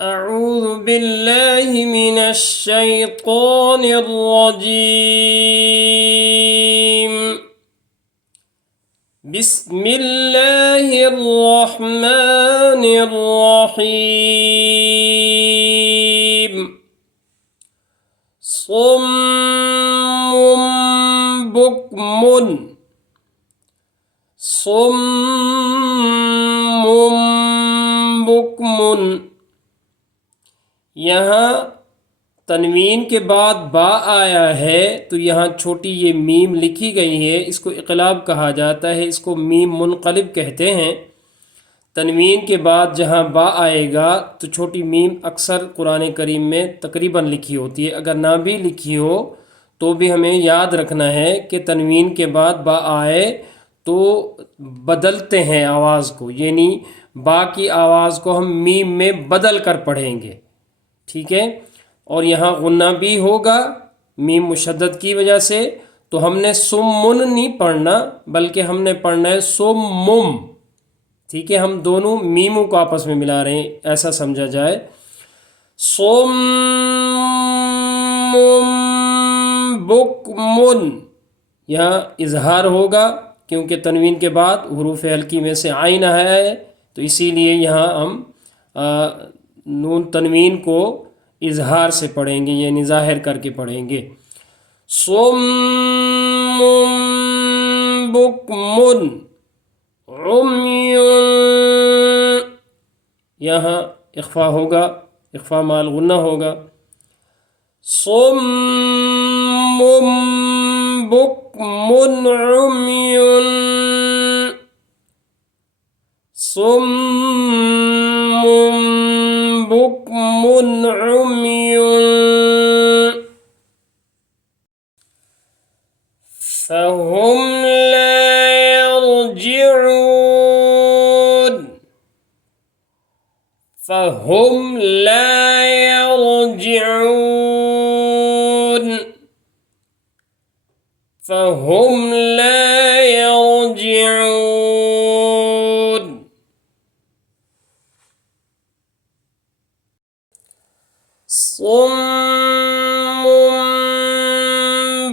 أعوذ بالله من الشيطان الرجيم. بسم الله الرحمن الرحيم. صم بكم صم بكم. یہاں تنوین کے بعد با آیا ہے تو یہاں چھوٹی یہ میم لکھی گئی ہے، اس کو اقلاب کہا جاتا ہے، اس کو میم منقلب کہتے ہیں۔ تنوین کے بعد جہاں با آئے گا تو چھوٹی میم اکثر قرآن کریم میں تقریباً لکھی ہوتی ہے، اگر نہ بھی لکھی ہو تو بھی ہمیں یاد رکھنا ہے کہ تنوین کے بعد با آئے تو بدلتے ہیں آواز کو، یعنی با کی آواز کو ہم میم میں بدل کر پڑھیں گے، ٹھیک ہے۔ اور یہاں غنہ بھی ہوگا میم مشدد کی وجہ سے، تو ہم نے سمن نہیں پڑھنا بلکہ ہم نے پڑھنا ہے سمم، ٹھیک ہے۔ ہم دونوں میموں کو آپس میں ملا رہے ہیں، ایسا سمجھا جائے۔ سمم بکمن، یہاں اظہار ہوگا کیونکہ تنوین کے بعد حروف حلقی میں سے عین ہے، تو اسی لیے یہاں ہم نون تنوین کو اظہار سے پڑھیں گے، یعنی ظاہر کر کے پڑھیں گے۔ صم بکم عمی، یہاں اخفا ہوگا، اخفا مال غنہ ہوگا۔ صم بکم عمی، صم بکم عمی فهم لا يرجعون، فهم لا يرجعون، فهم لا يرجعون۔ صم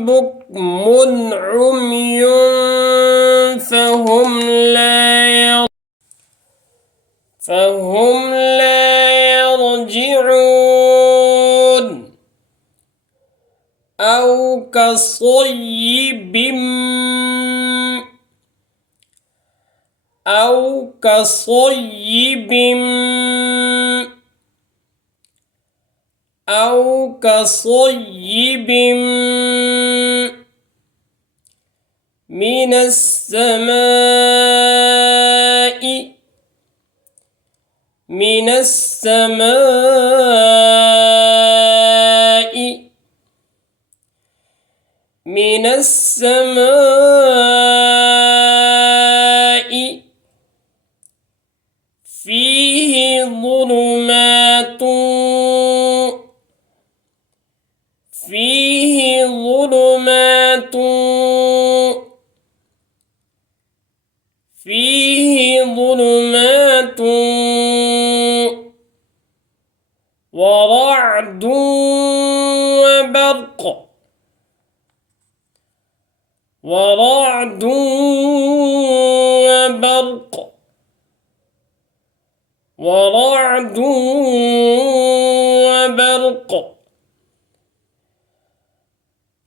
بكم عمي فهم لا يرجعون، أو كصيب من السماء فيه ظلمات ورعد وبرق،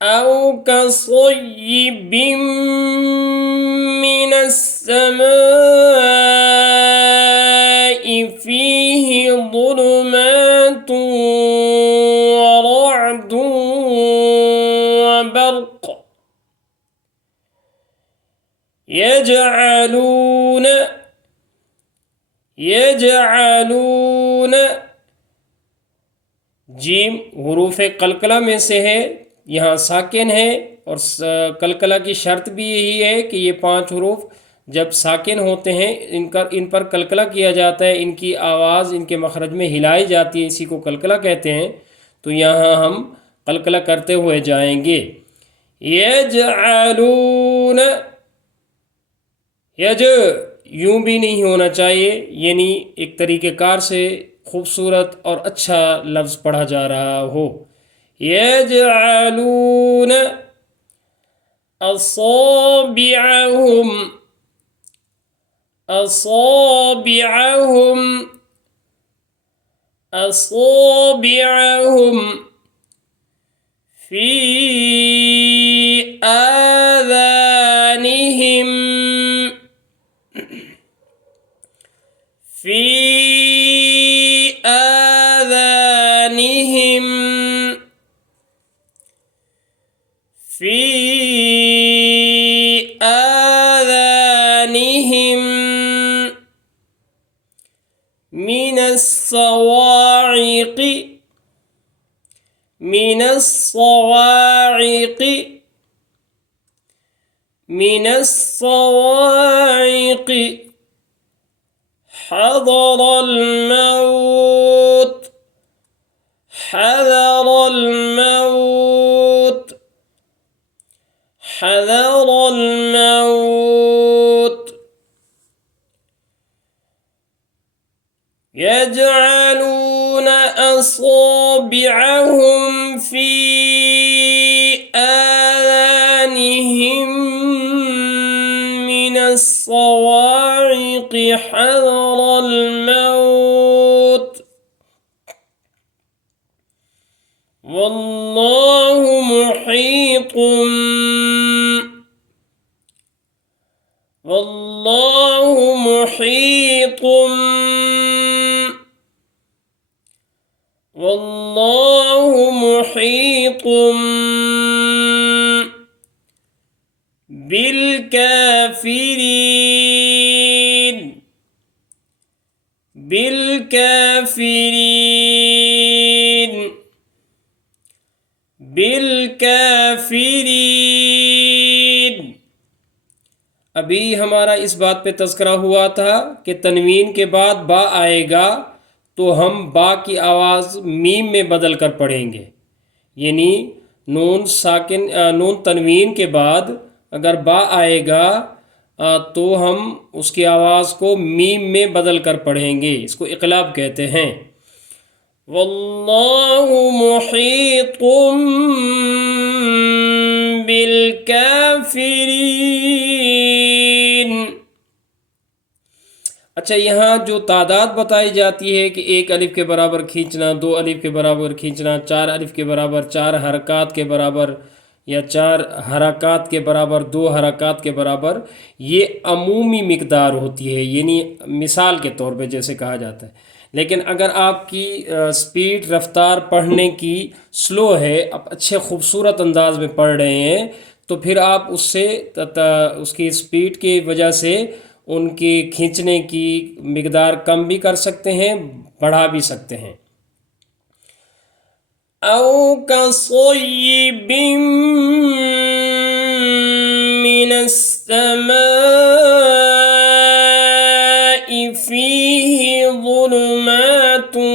أو كصيب من السماء فيه ظلمات ورعد وبرق يجعلون جیم حروف قلقلہ میں سے ہے، یہاں ساکن ہے، اور قلقلہ کی شرط بھی یہی ہے کہ یہ 5 حروف جب ساکن ہوتے ہیں ان پر قلقلہ کیا جاتا ہے، ان کی آواز ان کے مخرج میں ہلائی جاتی ہے، اسی کو قلقلہ کہتے ہیں۔ تو یہاں ہم قلقلہ کرتے ہوئے جائیں گے۔ یجعلون، یوں بھی نہیں ہونا چاہیے، یعنی ایک طریقہ کار سے खूबसूरत और अच्छा लफ्ज़ पढ़ा जा रहा हो। यजअलून असाबिअहुम असाबिअहुम असाबिअहुम फी आज़ानिहिम फी आज़ानिहिम फी आज़ानिहिम मिनस्सवाइक़ मिनस्सवाइक़ मिनस्सवाइक़ हज़रल मौत हज़रल मौत हज़रल मौत यजअलून असाबिअहुम फी आज़ानिहिम मिनस्सवाइक़ हज़रल मौत वल्लाहु मुहीतुम वल्लाहु मुहीतुम वल्लाहु मुहीतुम बिल काफिरीन बिल काफिरीन बिल काफिरीन। अभी हमारा इस बात पे तज़किरा हुआ था कि तनवीन के बाद बा आएगा तो हम बा की आवाज़ मीम में बदल कर पढ़ेंगे। यानी नून तनवीन के बाद अगर बा आएगा तो हम उसकी आवाज़ को मीम में बदल कर पढ़ेंगे। इसको इक़लाब कहते हैं। वल्लाहु मुहीतुम बिल काफिरीन। अच्छा, यहाँ जो तादाद बताई जाती है कि एक अलिफ के बराबर खींचना, दो अलिफ के बराबर खींचना, चार अलिफ के बराबर, चार हरकत के बराबर, या चार हरकत के बराबर, दो हरकत के बराबर, ये अमूमी मिकदार होती है, यानी मिसाल के तौर पे जैसे कहा जाता है। लेकिन अगर आपकी स्पीड रफ्तार पढ़ने की स्लो है, आप अच्छे खूबसूरत अंदाज में पढ़ रहे हैं, तो फिर आप उससे उसकी स्पीड की वजह से उनकी खींचने की मिकदार कम भी कर सकते हैं, बढ़ा भी सकते हैं। औ कसय्यिबिम मिनस्समाइ फीहि ज़ुलुमातुन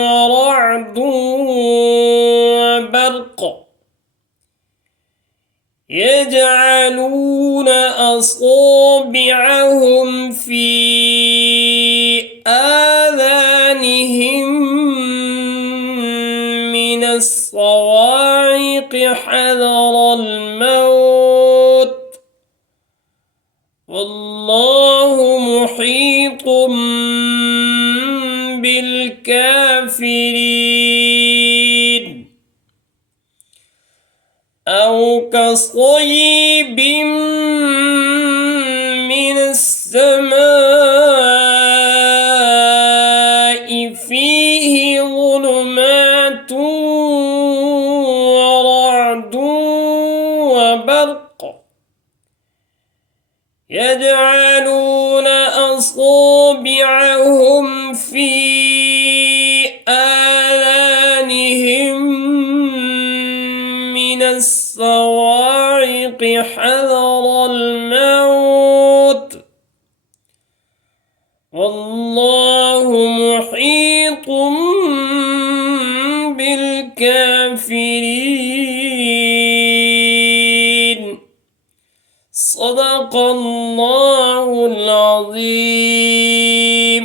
वरअदुन वबर्क़ यजअलून असाबिअहुम फी आज़ानिहिम मिनस्सवाइक़ हज़रल मौत वल्लाहु मुहीतुम बिल काफिरीन। औ कसय्यिबिम मिनस्समाइ फीहि ज़ुलुमातुन वरअदुन वबर्क़ यजअलून असाबिअहुम फी आज़ानिहिम मिनस्सवाइक़ हज़रल मौत वल्लाहु मुहीतुम बिल काफिरीन। सदक़ल्लाहुल अज़ीम।